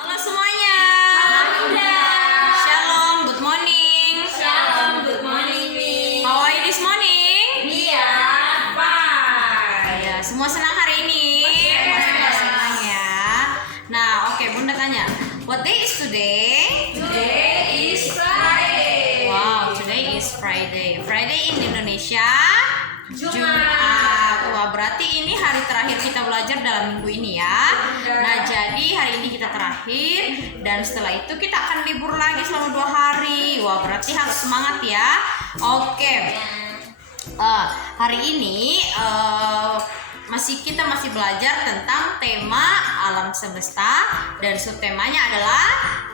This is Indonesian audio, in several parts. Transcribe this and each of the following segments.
Halo semuanya. Halo Bunda. Shalom, good morning. Shalom, good morning Mi. How are you this morning? Iya, fine. Ya, semua senang hari ini? Senang. Senang ya. Nah, oke, Bunda tanya. What day is today? Today is Friday. Wow, today is Friday. Friday in Indonesia? Jumat. Wah, berarti ini hari terakhir kita belajar dalam minggu ini ya. Nah, jadi hari ini kita terakhir dan setelah itu kita akan libur lagi selama 2 hari. Wah, berarti harus semangat ya. Oke. Hari ini kita masih belajar tentang tema alam semesta dan subtemanya adalah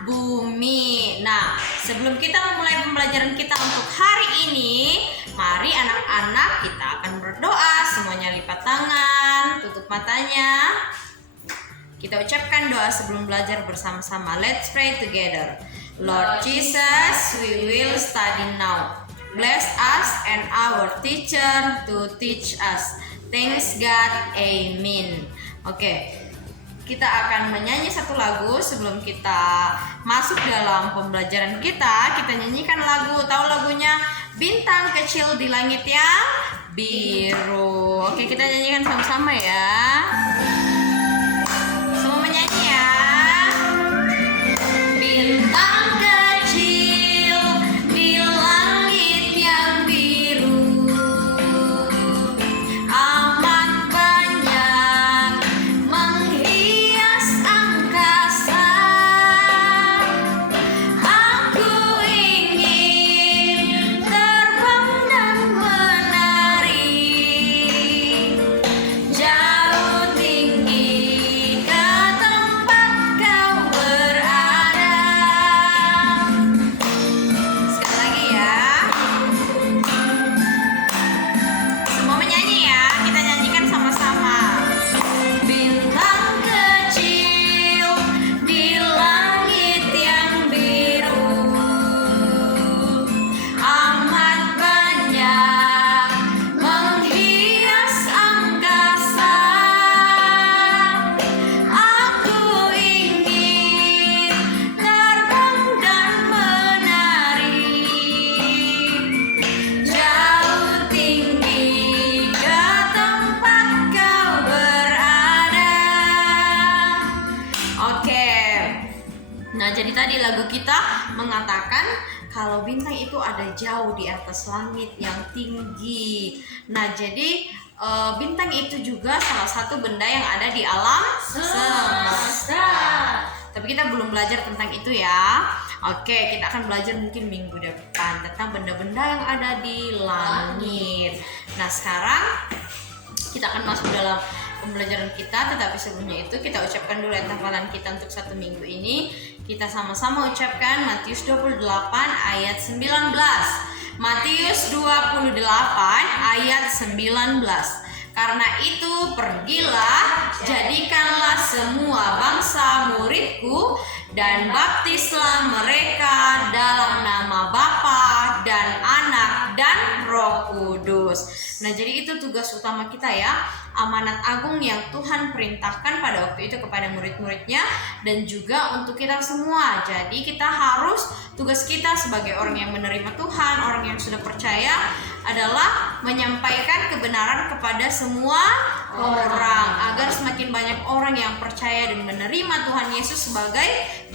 bumi. Nah, sebelum kita memulai pembelajaran kita untuk hari ini, mari anak-anak kita akan berdoa. Semuanya lipat tangan, tutup matanya. Kita ucapkan doa sebelum belajar bersama-sama. Let's pray together. Lord Jesus, we will study now. Bless us and our teacher to teach us. Thanks God, Amen. Oke, kita akan menyanyi satu lagu sebelum kita masuk dalam pembelajaran kita. Kita nyanyikan lagu, tahu lagunya Bintang Kecil di Langit yang Biru. Oke, kita nyanyikan sama-sama ya. Semua menyanyi ya. Bintang kecil di langit yang biru, amat banyak menghias angkasa. Aku ingin terbang dan menari jauh tinggi ke tempat kau berada. Sekali lagi ya. Semua menyanyi ya. Kita nyanyikan sama-sama. Bintang kecil di langit yang biru, amat banyak menghias angkasa. Aku ingin terbang dan menari jauh tinggi ke tempat kau berada. Oke. Nah, jadi tadi lagu kita mengatakan kalau bintang itu ada jauh di atas langit yang tinggi. Nah, jadi bintang itu juga salah satu benda yang ada di alam semesta. Tapi kita belum belajar tentang itu ya. Oke, kita akan belajar mungkin minggu depan tentang benda-benda yang ada di langit. Nah, sekarang kita akan masuk dalam pembelajaran kita, tetapi sebelumnya itu kita ucapkan dulu hafalan kita untuk satu minggu ini. Kita sama-sama ucapkan Matius 28 ayat 19. Matius 28 ayat 19. Karena itu pergilah, jadikanlah semua bangsa muridku dan baptislah mereka dalam nama Bapa dan Anak dan Roh Kudus. Nah, jadi itu tugas utama kita ya, amanat agung yang Tuhan perintahkan pada waktu itu kepada murid-muridnya dan juga untuk kita semua. Jadi kita harus, tugas kita sebagai orang yang menerima Tuhan, orang yang sudah percaya adalah menyampaikan kebenaran kepada semua orang agar semakin banyak orang yang percaya dan menerima Tuhan Yesus sebagai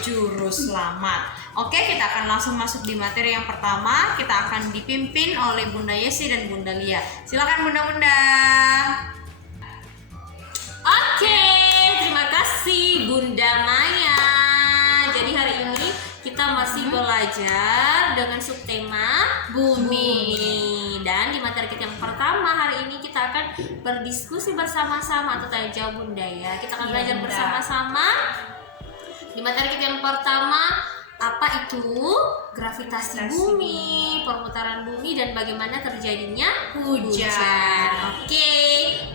juru selamat. Oke, kita akan langsung masuk di materi yang pertama. Kita akan dipimpin oleh Bunda Yesi dan Bunda Lia. Silakan Bunda-bunda. Oke, terima kasih Bunda Maya. Jadi hari ini kita masih belajar dengan subtema bumi. Dan di materi kita yang pertama hari ini kita akan berdiskusi bersama-sama atau tanya jawab Bunda ya. Kita akan belajar bersama-sama. Di materi kita yang pertama, apa itu gravitasi bumi, perputaran bumi, dan bagaimana terjadinya hujan. Oke,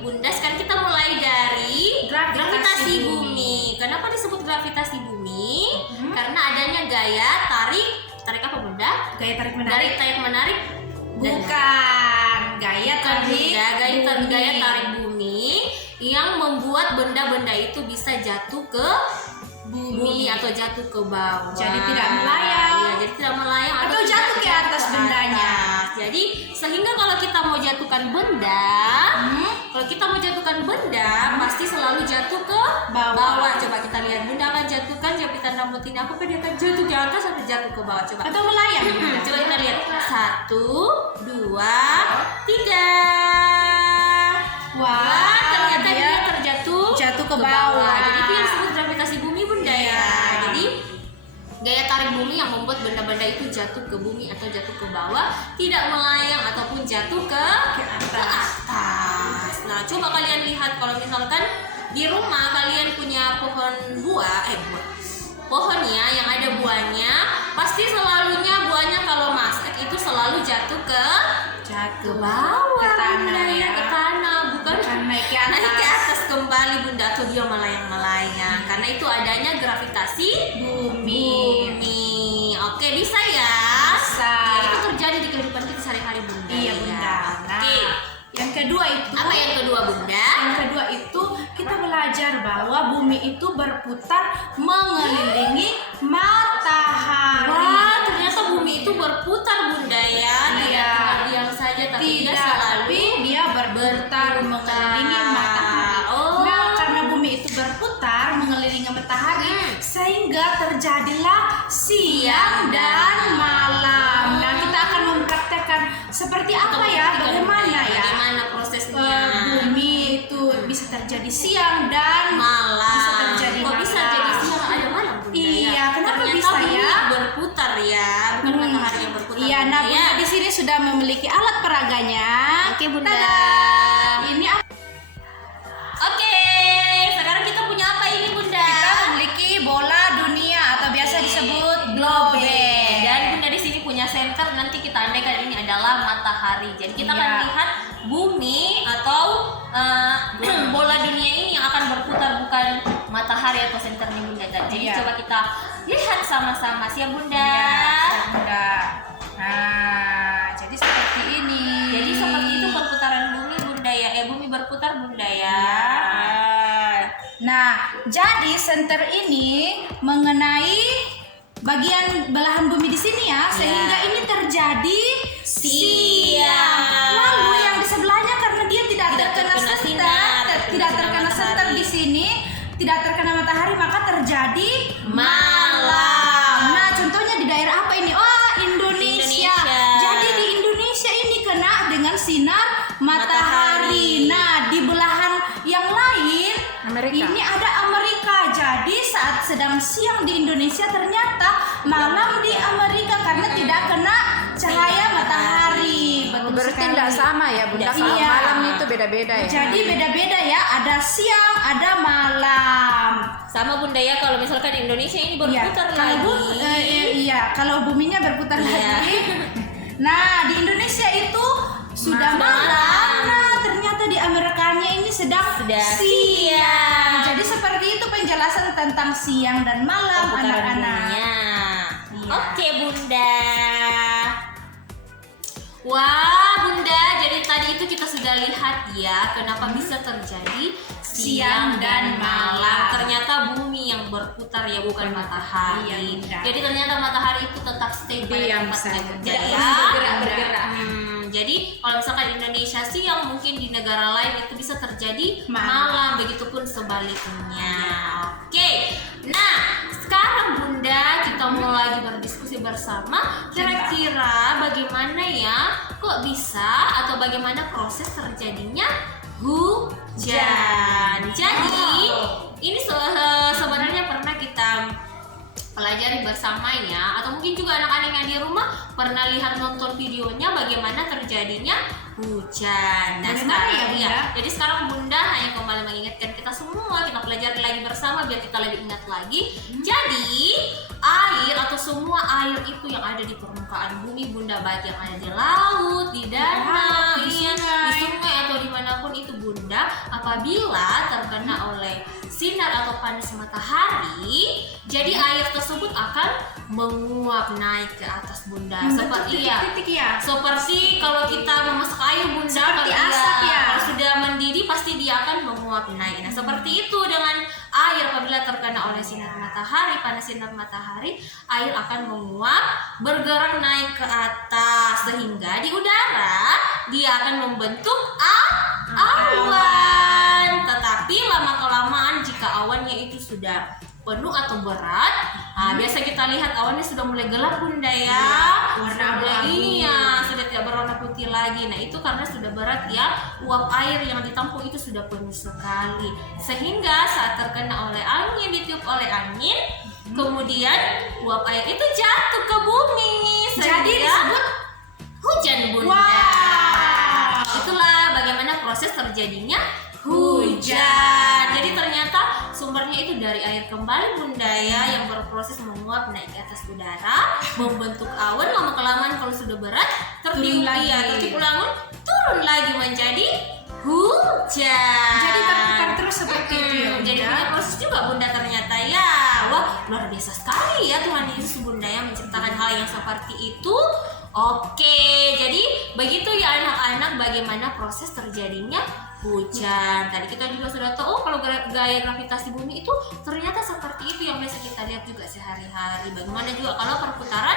Bunda, sekarang kita mulai dari gravitasi bumi. Kenapa disebut gravitasi bumi? Karena adanya gaya tarik apa Bunda? Gaya tarik menarik. Tarik menarik. Bukan gaya tarik. Gaya tarik bumi yang membuat benda-benda itu bisa jatuh ke bumi atau jatuh ke bawah. Jadi tidak melayang. Iya, jadi tidak melayang Atau jatuh ke atas bendanya. Jadi sehingga kalau kita mau jatuhkan benda, pasti selalu jatuh ke bawah. Coba kita lihat, Bunda akan jatuhkan jepitan rambut ini. Apakah dia akan jatuh ke atas atau jatuh ke bawah? Coba. Atau melayang. Coba kita lihat. 1, 2, 3. Wah, ternyata dia terjatuh ke bawah. Jadi itu yang disebut gravitasi bumi, Bunda ya. Iya. Jadi gaya tarik bumi yang membuat benda-benda itu jatuh ke bumi atau jatuh ke bawah, tidak melayang ataupun jatuh ke atas. Nah, coba kalian lihat kalau misalkan di rumah kalian punya pohonnya yang ada buahnya, pasti selalunya buahnya kalau masak itu selalu jatuh ke bawah, ke tanah, Bunda, ya. ke tanah, bukan naik ke naik ke atas kembali, Bunda, atau dia melayang-melayang. Karena itu adanya gravitasi bumi. Oke, bisa ya? Bisa. Ya, itu terjadi di kehidupan kita sehari-hari, Bunda. Iya, Bunda. Nah, Oke. yang kedua itu. Apa yang kedua, Bunda? Yang kedua itu kita belajar bahwa bumi itu berputar mengelilingi matahari. Wah, ternyata bumi itu berputar, Bunda ya. Tidak Iya. cuma diam saja, tapi dia selalu dia berputar mengelilingi matahari. Oh. Nah, karena bumi itu berputar mengelilingi matahari, sehingga terjadilah siang dan malam. Nah, kita akan mempraktekkan seperti apa ya, bagaimana ya Bagaimana prosesnya? bumi itu bisa terjadi siang dan Malam. bisa terjadi Kok bisa malam. jadi siang ada malam, Bunda? Iya, ya? kenapa Ternyata bisa bumi ya? berputar ya, bukan matahari yang berputar. Iya, Bunda, nah ya. Bunda di sini sudah memiliki alat peraganya. Oke, Bunda. Tada! Ini Oke, sekarang kita punya apa ini, Bunda? kita memiliki bola dunia atau biasa disebut globe. Dan Bunda di sini punya senter, nanti kita andaikan ini adalah matahari. Jadi kita akan Iya. lihat bumi atau bola dunia ini yang akan berputar, bukan matahari atau senternya, Bunda. Jadi Iya. coba kita lihat sama-sama, siap, Bunda? Iya, Bunda. Nah, jadi seperti ini. Jadi seperti itu perputaran bumi, Bunda ya. Bumi berputar, Bunda ya. Nah, jadi senter ini mengenai bagian belahan bumi di sini ya, sehingga ini terjadi siang. Lalu yang di sebelahnya karena dia tidak terkena terkena senter, sinar, tidak terkena matahari. senter di sini, tidak terkena matahari, maka terjadi Malam. Nah, contohnya di daerah apa ini? Oh, Indonesia. Indonesia. Jadi di Indonesia ini kena dengan sinar matahari. Matahari. Nah, di belahan yang lain Amerika. ini ada Amerika. Jadi saat sedang siang di Indonesia ternyata malam di Amerika karena tidak kena cahaya matahari. Betul Berarti sekali. tidak sama ya, Bunda. Tidak, Kalau iya. malam itu beda-beda ya. Jadi beda-beda ya. Ada siang, ada malam. Sama, Bunda ya, kalau misalkan di Indonesia ini berputar Iya, kalau lagi. iya, kalau buminya berputar Iya. lagi. Nah, di Indonesia itu sudah Malam. malam. Nah, ternyata di Amerikanya ini sedang Sudah siang. siang. Jadi seperti itu penjelasan tentang siang dan malam, Perputaran anak-anak. buminya. Iya. Oke, Bunda. Wah, Bunda, jadi tadi itu kita sudah lihat ya kenapa bisa terjadi siang dan malam. Ternyata bumi yang berputar ya, bukan matahari. Iya, Bunda. Jadi ternyata matahari itu tetap stay pada Diam tempatnya, saja. Bunda, Tidak ya. pernah bergerak. Jadi kalau misalkan di Indonesia siang, mungkin di negara lain itu bisa terjadi Malam. malam, begitupun sebaliknya. Oke, nah sekarang Bunda kita mau lagi berdiskusi bersama. Kira-kira bagaimana ya, kok bisa atau bagaimana proses terjadinya hujan? Jadi ini sebenarnya pernah kita pelajari bersama ya, atau mungkin juga anak-anak yang di rumah pernah lihat nonton videonya bagaimana terjadinya hujan. Nah, Bagaimana sekarang ya, Bunda? jadi sekarang Bunda hanya kembali mengingatkan kita semua, kita pelajari lagi bersama biar kita lebih ingat lagi. Jadi air atau semua air itu yang ada di permukaan bumi, Bunda, baik yang ada di laut, di danau, di iya, sungai. di sungai atau dimanapun itu, Bunda, apabila terkena oleh sinar atau panas matahari, jadi air tersebut akan menguap naik ke atas, Bunda. Seperti ya, titik-titik ya. seperti kalau kita memasak air, Bunda, Seperti kalau asap ya. kalau sudah mendidih pasti dia akan menguap naik. Nah, seperti itu dengan air air apabila terkena oleh sinar matahari, panas sinar matahari, air akan menguap, bergerak naik ke atas sehingga di udara dia akan membentuk awan. Tetapi lama-kelamaan jika awannya itu sudah penuh atau berat, biasa kita lihat awannya sudah mulai gelap Bunda ya, warna sudah abu-abu. sudah tidak berwarna putih lagi. Nah itu karena sudah berat ya, uap air yang ditampung itu sudah penuh sekali, sehingga saat terkena oleh angin, ditiup oleh angin, kemudian uap air itu jatuh ke bumi, Jadi sehingga disebut hujan Bunda. Wow. Itulah bagaimana proses terjadinya hujan. Jadi ternyata sumbernya itu dari air kembali Bunda ya, yang berproses menguap naik ke atas udara, membentuk awan, lama-kelamaan kalau sudah berat tertiup lagi. tertiup awan, turun lagi menjadi hujan. Jadi terputar terus seperti itu ya Bunda. Jadi punya proses juga Bunda ternyata ya. Wah, luar biasa sekali ya Tuhan Yesus Bunda yang menciptakan hal yang seperti itu. Oke, jadi begitu ya anak-anak bagaimana proses terjadinya hujan. Tadi kita juga sudah tahu kalau gaya gravitasi bumi itu ternyata seperti itu yang biasa kita lihat juga sehari-hari. Bagaimana juga kalau perputaran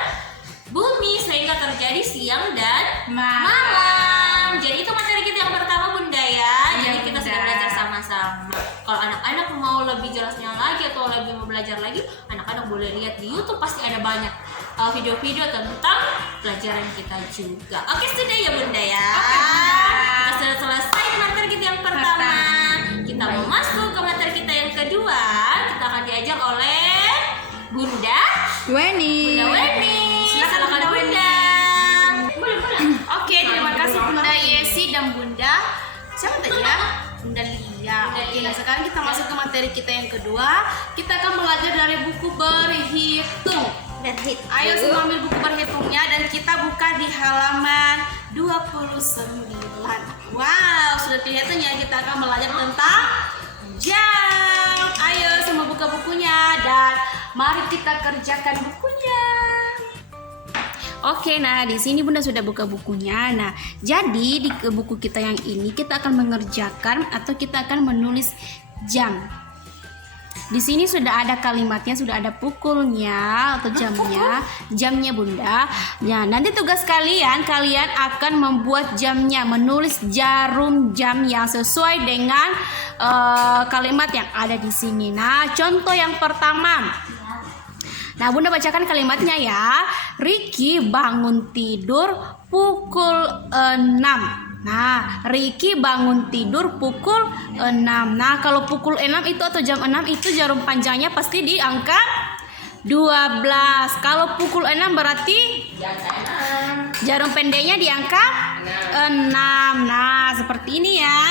bumi sehingga terjadi siang dan malam. Jadi itu materi kita yang pertama Bunda ya. Jadi kita sudah Bunda. belajar sama-sama. Kalau anak-anak mau lebih jelasnya lagi atau lebih mau belajar lagi, anak-anak boleh lihat di YouTube, pasti ada banyak video-video tentang pelajaran kita juga. Oke sudah ya Bunda ya. Oke, Bunda. Kita sudah selesai materi kita yang pertama. Kita mau masuk ke materi kita yang kedua. Kita akan diajar oleh Bunda Weni. Weni. Silakan, Bunda Weni. Boleh. Oke, terima kasih Bunda Yesi dan Bunda. Siapa tadi ya? Bunda Lia. Oke, nah sekarang kita masuk ke materi kita yang kedua. Kita akan belajar dari buku berhitung. Ayo semua ambil buku berhitungnya dan kita buka di halaman 29. Wow, sudah kelihatan ya, kita akan belajar tentang jam. Ayo semua buka bukunya dan mari kita kerjakan bukunya. Oke, nah di sini Bunda sudah buka bukunya. Nah, jadi di buku kita yang ini kita akan mengerjakan atau kita akan menulis jam. Di sini sudah ada kalimatnya, sudah ada pukulnya atau jamnya Bunda. Ya, nanti tugas kalian akan membuat jamnya, menulis jarum jam yang sesuai dengan kalimat yang ada di sini. Nah, contoh yang pertama. Nah, Bunda bacakan kalimatnya ya. Ricky bangun tidur pukul 6. Nah, Ricky bangun tidur pukul 6. Nah, kalau pukul 6 itu atau jam 6 itu jarum panjangnya pasti di angka 12. Kalau pukul 6 berarti jarum pendeknya di angka 6. Nah, seperti ini ya.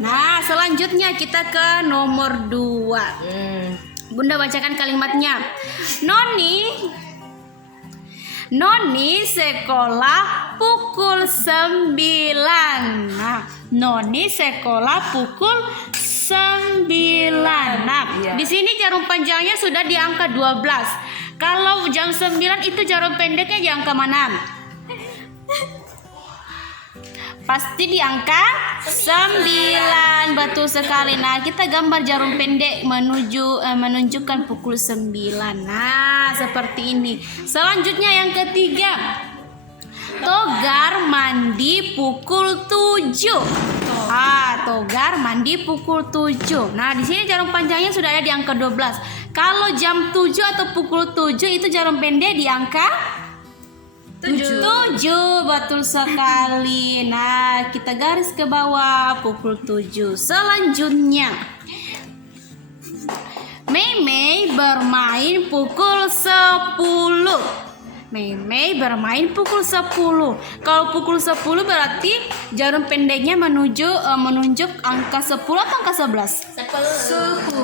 Nah, selanjutnya kita ke nomor 2. Bunda bacakan kalimatnya. Noni sekolah pukul 9. Nah, Noni sekolah pukul 9. Nah, di sini jarum panjangnya sudah di angka 12. Kalau jam 9 itu jarum pendeknya di angka mana? Pasti di angka 9. Betul sekali. Nah, kita gambar jarum pendek menunjukkan pukul 9. Nah, seperti ini. Selanjutnya yang ketiga. Togar mandi pukul 7. Togar mandi pukul 7. Nah, di sini jarum panjangnya sudah ada di angka 12. Kalau jam 7 atau pukul 7 itu jarum pendek di angka 7. Betul sekali. Nah, kita garis ke bawah pukul 7. Selanjutnya, Mei bermain pukul 10. Mei bermain pukul 10. Kalau pukul 10 berarti jarum pendeknya menunjuk angka 10 atau angka 11?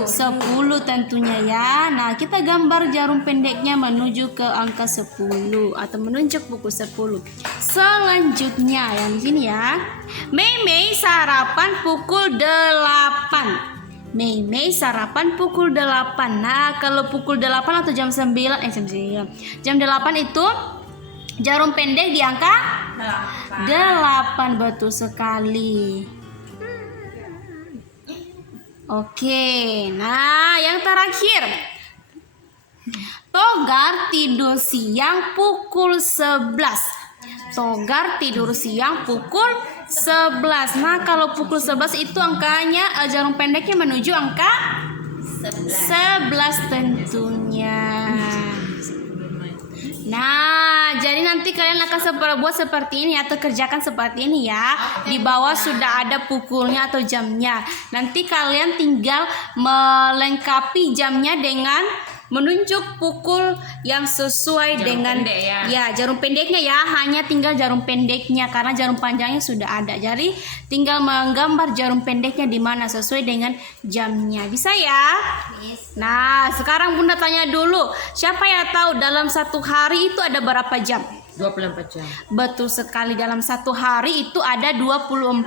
10 tentunya ya. Nah, kita gambar jarum pendeknya menuju ke angka 10 atau menunjuk pukul 10. Selanjutnya yang di sini ya. Mei sarapan pukul 8. Mei sarapan pukul 8. Nah, kalau pukul 8 atau jam 9 jam 8 itu jarum pendek di angka 8. Betul sekali. Oke, nah yang terakhir. Togar tidur siang pukul 11. Togar tidur siang pukul 11. Nah, kalau pukul 11 itu angkanya jarum pendeknya menuju angka 11 tentunya. Nah, jadi nanti kalian akan buat seperti ini atau kerjakan seperti ini ya. Di bawah sudah ada pukulnya atau jamnya. Nanti kalian tinggal melengkapi jamnya dengan menunjuk pukul yang sesuai Jarum dengan pendek ya. jarum pendeknya ya, hanya tinggal jarum pendeknya karena jarum panjangnya sudah ada. Jadi tinggal menggambar jarum pendeknya di mana sesuai dengan jamnya. Bisa ya? Nah, sekarang Bunda tanya dulu, siapa yang tahu dalam satu hari itu ada berapa jam? 24 jam. Betul sekali, dalam satu hari itu ada 24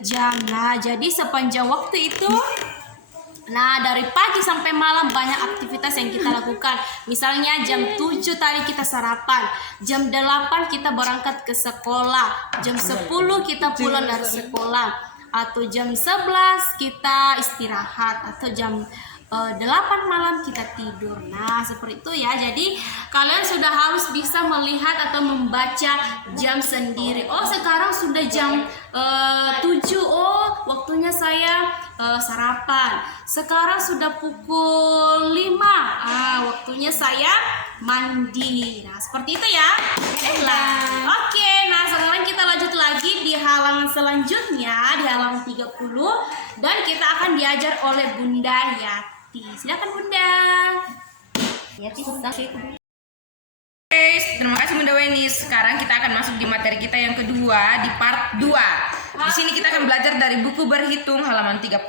jam. Nah, jadi sepanjang waktu itu, nah dari pagi sampai malam banyak aktivitas yang kita lakukan. Misalnya jam 7 tadi kita sarapan, jam 8 kita berangkat ke sekolah, jam 10 kita pulang dari sekolah, atau jam 11 kita istirahat, atau jam 8 malam kita tidur. Nah, seperti itu ya. Jadi kalian sudah harus bisa melihat atau membaca jam sendiri. Oh, sekarang sudah jam 7. Oh, waktunya saya sarapan. Sekarang sudah pukul 5. Waktunya saya mandi. Nah, seperti itu ya. Oke, nah sekarang kita lanjut lagi di halaman selanjutnya, di halaman 30, dan kita akan diajar oleh Bunda Yati. Silakan Bunda. Yati. Terima kasih Bunda Weni. Sekarang kita akan masuk di materi kita yang kedua di part 2. Di sini kita akan belajar dari buku berhitung halaman 30.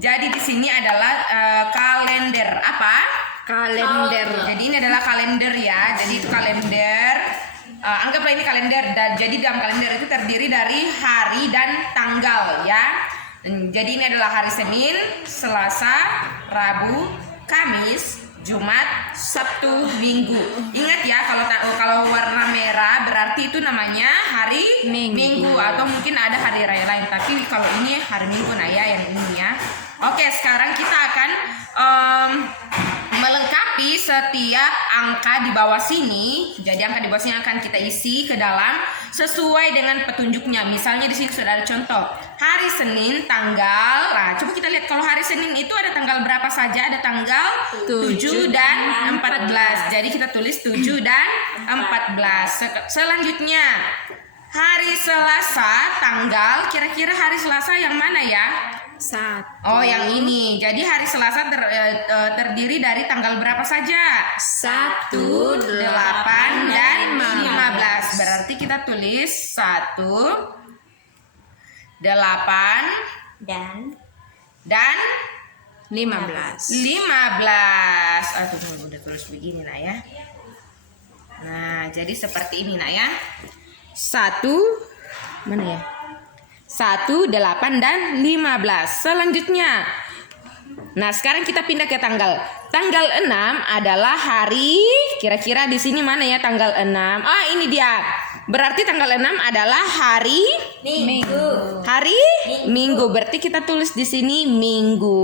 Jadi di sini adalah kalender. Apa? Kalender. Jadi ini adalah kalender ya. Jadi itu kalender. Anggaplah ini kalender. Dan jadi dalam kalender itu terdiri dari hari dan tanggal ya. Jadi ini adalah hari Senin, Selasa, Rabu, Kamis, Jumat, Sabtu, Minggu. Ingat ya, kalau warna merah berarti itu namanya hari Minggu, atau mungkin ada hari raya lain. Tapi kalau ini hari Minggu, nah ya yang ini ya. Oke, sekarang kita akan melengkapi setiap angka di bawah sini. Jadi angka di bawah sini akan kita isi ke dalam sesuai dengan petunjuknya. Misalnya di sini sudah ada contoh. Hari Senin tanggal. Nah, coba kita lihat kalau hari Senin itu ada tanggal berapa saja? Ada tanggal 7 dan 14. Jadi kita tulis 7 dan 14. Selanjutnya hari Selasa tanggal, kira-kira hari Selasa yang mana ya? Oh, yang ini. Jadi hari Selasa terdiri dari tanggal berapa saja? 1, 8 dan 15. Berarti kita tulis 1, 8 dan 15. 15. Aduh, udah terus begini nak ya. Nah, jadi seperti ini nak ya. 1, mana ya? 1, 8 dan 15. Selanjutnya. Nah, sekarang kita pindah ke tanggal. Tanggal 6 adalah hari, kira-kira di sini mana ya tanggal 6? Ini dia. Berarti tanggal 6 adalah hari Minggu. Hari Minggu. Berarti kita tulis di sini Minggu.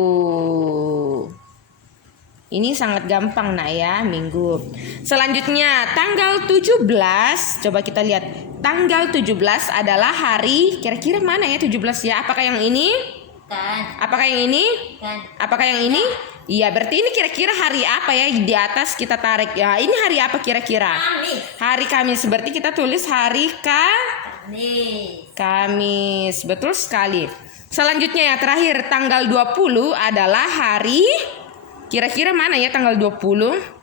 Ini sangat gampang nak ya, Minggu. Selanjutnya tanggal 17. Coba kita lihat. Tanggal 17 adalah hari, kira-kira mana ya 17 ya? Apakah yang ini? Apakah yang ini? Apakah yang ini? Iya, berarti ini kira-kira hari apa ya? Di atas kita tarik. Ya, ini hari apa kira-kira? Hari Kamis. Berarti kita tulis hari Kamis. Betul sekali. Selanjutnya yang terakhir tanggal 20 adalah hari, kira-kira mana ya tanggal 20?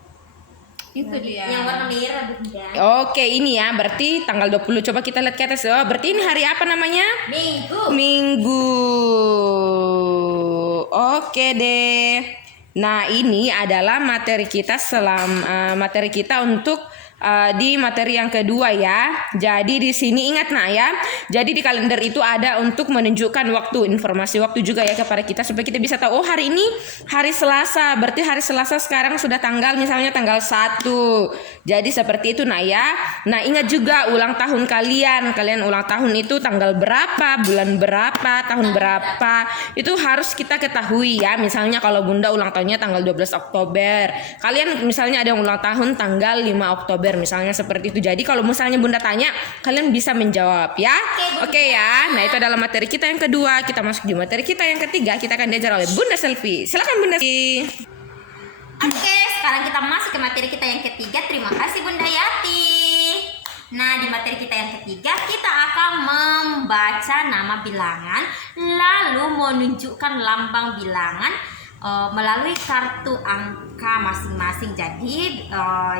Itu dia. Yang warna merah Bunda. Oke, ini ya, berarti tanggal 20. Coba kita lihat ke atas. Oh, berarti ini hari apa namanya? Minggu. Oke deh. Nah, ini adalah materi kita materi kita untuk di materi yang kedua ya. Jadi di sini ingat nak ya. Jadi di kalender itu ada untuk menunjukkan waktu, informasi waktu juga ya kepada kita supaya kita bisa tahu, oh hari ini hari Selasa, berarti hari Selasa sekarang sudah tanggal misalnya tanggal 1. Jadi seperti itu nak ya. Nah, ingat juga ulang tahun kalian. Kalian ulang tahun itu tanggal berapa, bulan berapa, tahun berapa. Itu harus kita ketahui ya. Misalnya kalau Bunda ulang tahunnya tanggal 12 Oktober. Kalian misalnya ada yang ulang tahun tanggal 5 Oktober misalnya seperti itu. Jadi kalau misalnya Bunda tanya, kalian bisa menjawab ya. Oke ya. Nah, itu adalah materi kita yang kedua. Kita masuk di materi kita yang ketiga. Kita akan diajar oleh Bunda Selfie. Silakan Bunda. Oke, sekarang kita masuk ke materi kita yang ketiga. Terima kasih Bunda Yati. Nah, di materi kita yang ketiga kita akan membaca nama bilangan lalu menunjukkan lambang bilangan melalui kartu angka masing-masing. Jadi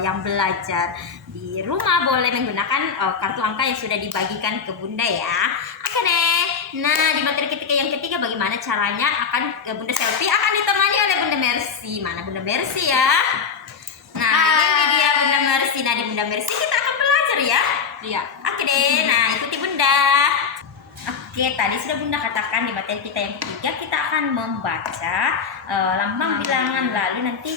yang belajar di rumah boleh menggunakan kartu angka yang sudah dibagikan ke Bunda ya. Oke deh. Nah, di materi kita yang ketiga bagaimana caranya akan Bunda Selfie akan ditemani oleh Bunda Mercy. Mana Bunda Mercy ya? Nah, ini dia Bunda Mercy. Nah, di Bunda Mercy kita akan belajar ya. Iya. Oke deh. Nah, ikuti Bunda. Oke, tadi sudah Bunda katakan di materi kita yang ketiga kita akan membaca lambang bilangan, lalu nanti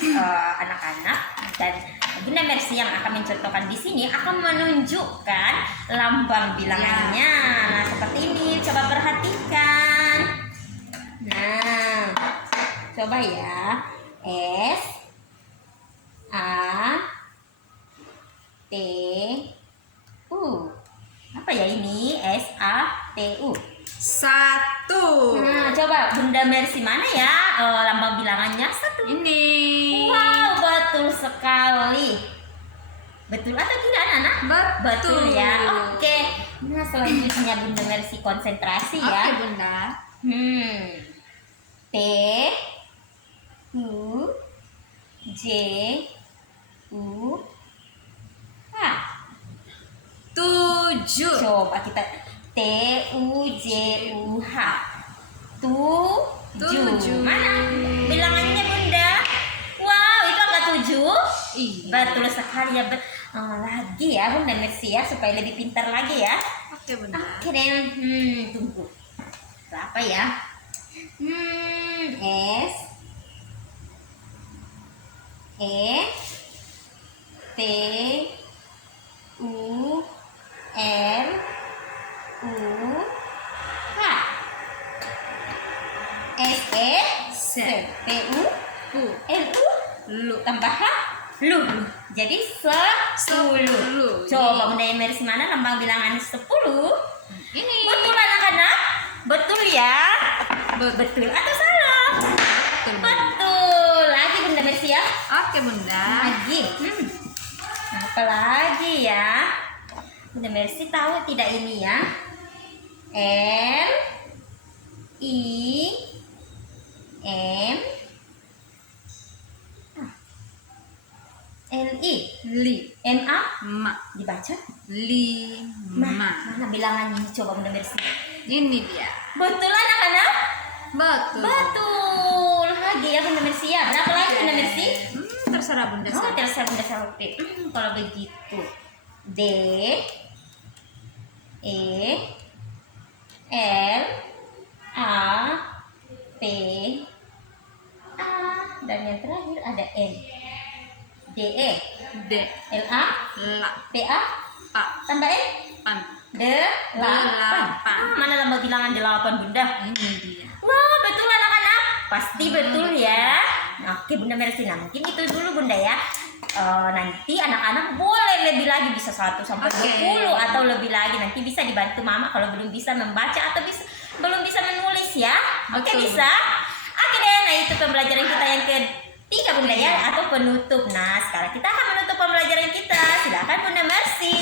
anak-anak dan Bunda Mercy yang akan mencontohkan di sini akan menunjukkan lambang bilangannya. Nah, seperti ini, coba perhatikan. Nah, coba ya. S A T U. Apa ya ini? S A T U. 1. Nah, coba Bunda Mercy mana ya lambang bilangannya? 1. Ini. Wow, betul sekali. Betul atau tidak anak-anak? Betul ya. Oke. Nah, selanjutnya Bunda Mercy konsentrasi ya. Oke, Bunda. T U J U H. 7. Coba kita T U J U H. 7. Mana bilangannya Bunda? Wow, itu angka 7. Iya. Betul sekali ya. Lagi ya Bunda Mercy ya supaya lebih pintar lagi ya. Oke, Bunda. Oke deh. Tunggu. Apa ya? S E T U R U H. S E T U L U Lu. tambah H lu. Jadi 10. Coba Bunda Mercy mana lambang bilangan 10? Ini. Betul anak-anak? Betul ya? Betul atau salah? Betul. Lagi Bunda Mercy ya? Oke, Bunda. Lagi. Apa lagi ya? Bunda Mercy tahu tidak ini ya? L I M L I Li. M A Ma. dibaca? 5. Mana bilangannya? Coba Bunda Mercy. Ini dia. Betul anak-anak? Betul. Betul. Lagi ya Bunda Mercy ya. Berapa lagi Bunda Mercy? Terserah Bunda. Oh, terserah Bunda Selfie. Kalau begitu D E L A P A dan yang terakhir ada N. D E D. L A La. P A Pa. tambah N. Pan. Delapan. Mana lambang bilangan 8 Bunda? Ini dia. Wah, betul anak-anak. Pasti betul ya. Oke Bunda Mercy, nah mungkin itu dulu Bunda ya. Nanti anak-anak boleh lebih lagi, bisa 1 sampai 20 atau lebih lagi. Nanti bisa dibantu Mama kalau belum bisa membaca atau belum bisa menulis ya. Oke, Betul. bisa. Oke deh, nah itu pembelajaran kita yang ketiga Bunda ya, atau penutup. Nah, sekarang kita akan menutup pembelajaran kita. Silakan Bunda Mercy.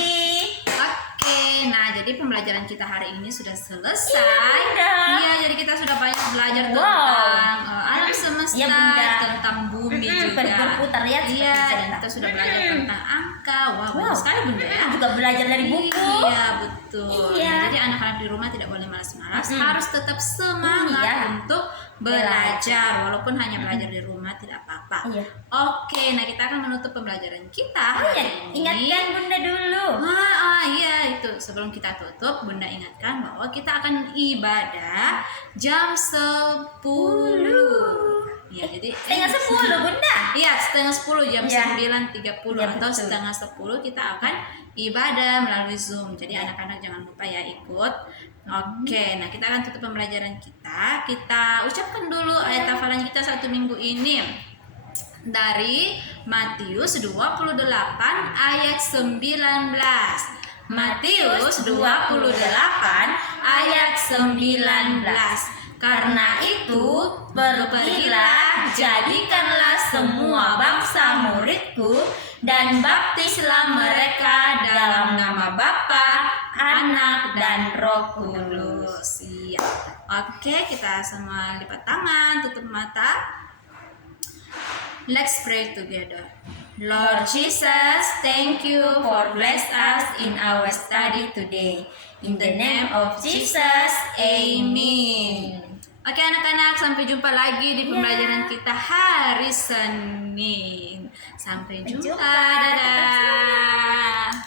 Oke, nah jadi pembelajaran kita hari ini sudah selesai. Iya, Bunda. Iya, jadi kita sudah banyak belajar Wow. tentang alam semesta, Iya, Bunda. tentang bumi juga. Berputar ya. Iya, dan kita sudah belajar tentang angka. Wah, bagus sekali Bunda ya. Juga belajar dari buku. Iya, betul. Iya. Nah, jadi anak-anak di rumah tidak boleh malas-malas, harus tetap semangat Iya. untuk belajar, walaupun hanya belajar di rumah tidak apa-apa. Iya. Oke, nah kita akan menutup pembelajaran kita hari ini. Ingatkan Bunda dulu. Iya itu sebelum kita tutup, Bunda ingatkan bahwa kita akan ibadah jam 10. Ya, jadi Setengah 10 Bunda. Iya, setengah 10 jam Ya. 9.30 Ya, atau betul. setengah 10 kita akan ibadah melalui Zoom. Jadi anak-anak jangan lupa ya ikut. Oke, nah kita akan tutup pembelajaran kita. Kita ucapkan dulu ayat hafalan kita 1 minggu ini. Dari Matius 28 ayat 19. Matius 28 ayat 19. Karena itu, pergilah, jadikanlah semua bangsa muridku, dan baptislah mereka dalam nama Bapa, Anak, dan Roh Kudus. Iya. Oke, kita semua lipat tangan, tutup mata. Let's pray together. Lord Jesus, thank you for bless us in our study today. In the name of Jesus, Amen. Oke anak-anak, sampai jumpa lagi di pembelajaran kita hari Senin. Sampai jumpa, dadah.